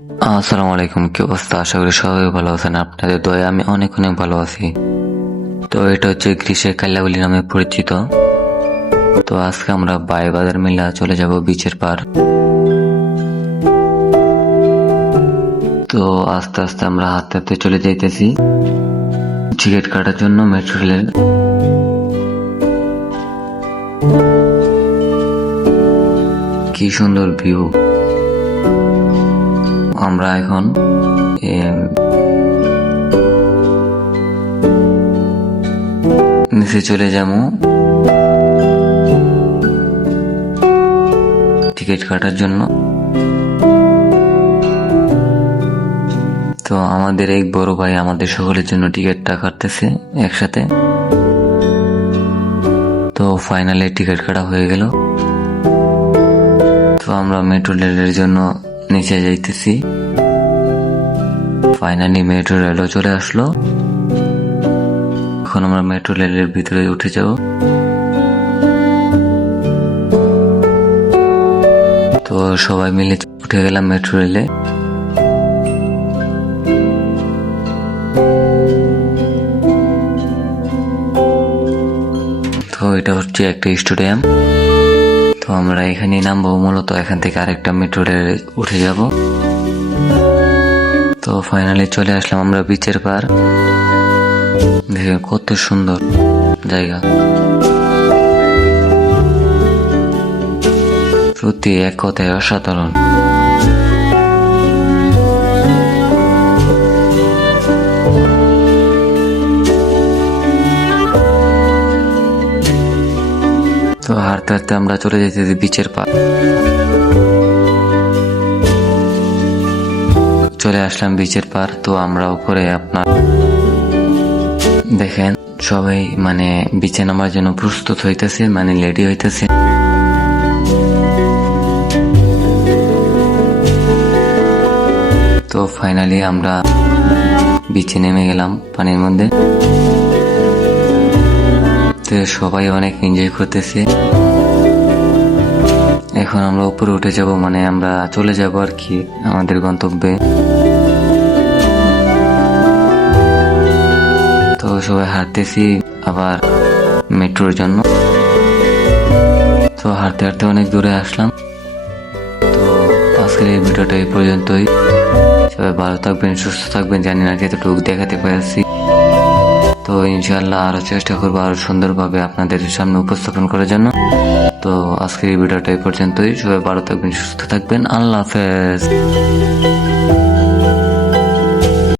আসসালামু আলাইকুম, কি অবস্থা? আশা করি সবাই ভালো আছেন। আপনাদের দয়ায় আমি অনেক অনেক ভালো আছি। তো এটা হচ্ছে গ্রীষ্মের কাল্লাবলী নামে পরিচিত। তো আজকে আমরা বাজার মেলা চলে যাব বিচের পার। তো আস্তে আস্তে আমরা হাঁটতে হাঁটতে চলে যাইতেছি টিকিট কাটার জন্য মেট্রো রেলের। কি সুন্দর ভিউ। আমরা এখন নিচে চলে যাবো টিকিট কাটার জন্য। তো আমাদের এক বড় ভাই আমাদের সকলের জন্য টিকিটটা কাটতেছে একসাথে। তো ফাইনালি টিকিট কাটা হয়ে গেল। তো আমরা মেট্রো রেলের জন্য নিচে যাইতেছি। ফাইনালি মেট্রো রেলও চলে আসলো। এখন আমরা মেট্রো রেলের ভিতরে উঠে যাব। তো সবাই মিলে উঠে গেলাম মেট্রো রেলে। তো এটা হচ্ছে একটা স্টেডিয়াম। তো আমরা এখানে নামবো, মূলত এখান থেকে আরেকটা মেট্রো রেলে উঠে যাব। তো ফাইনালি চলে আসলাম আমরা বিচের পার। দেখেন কত সুন্দর জায়গা, সত্যি এক কথায় অসাধারণ। তো হাঁটতে হাঁটতে আমরা চলে যেতেছি বিচের পার। চলে আসলাম বিচের পার। তো আমরা উপরে আপনার দেখেন সবাই বিচে নামার জন্য প্রস্তুত হইতেছে, রেডি হইতেছে। তো ফাইনালি আমরা বিচে নেমে গেলাম পানির মধ্যে। তো সবাই অনেক এনজয় করতেছে। এখন আমরা উপরে উঠে যাব, আমরা চলে যাব আর কি আমাদের গন্তব্যে। তো সবাই হাঁটতেছি আবার মেট্রোর জন্য। তো হাঁটতে হাঁটতে অনেক দূরে আসলাম। তো আজকের এই ভিডিওটা এই পর্যন্তই। সবাই ভালো থাকবেন, সুস্থ থাকবেন। জানি না কতটুকু দেখাতে পারছি। তো ইনশাআল্লাহ আরো চেষ্টা করবো আরো সুন্দরভাবে আপনাদের সামনে উপস্থাপন করার জন্য। তো আজকের এই ভিডিওটা এই পর্যন্তই। সবাই ভালো থাকবেন, সুস্থ থাকবেন। আল্লাহ হাফেজ।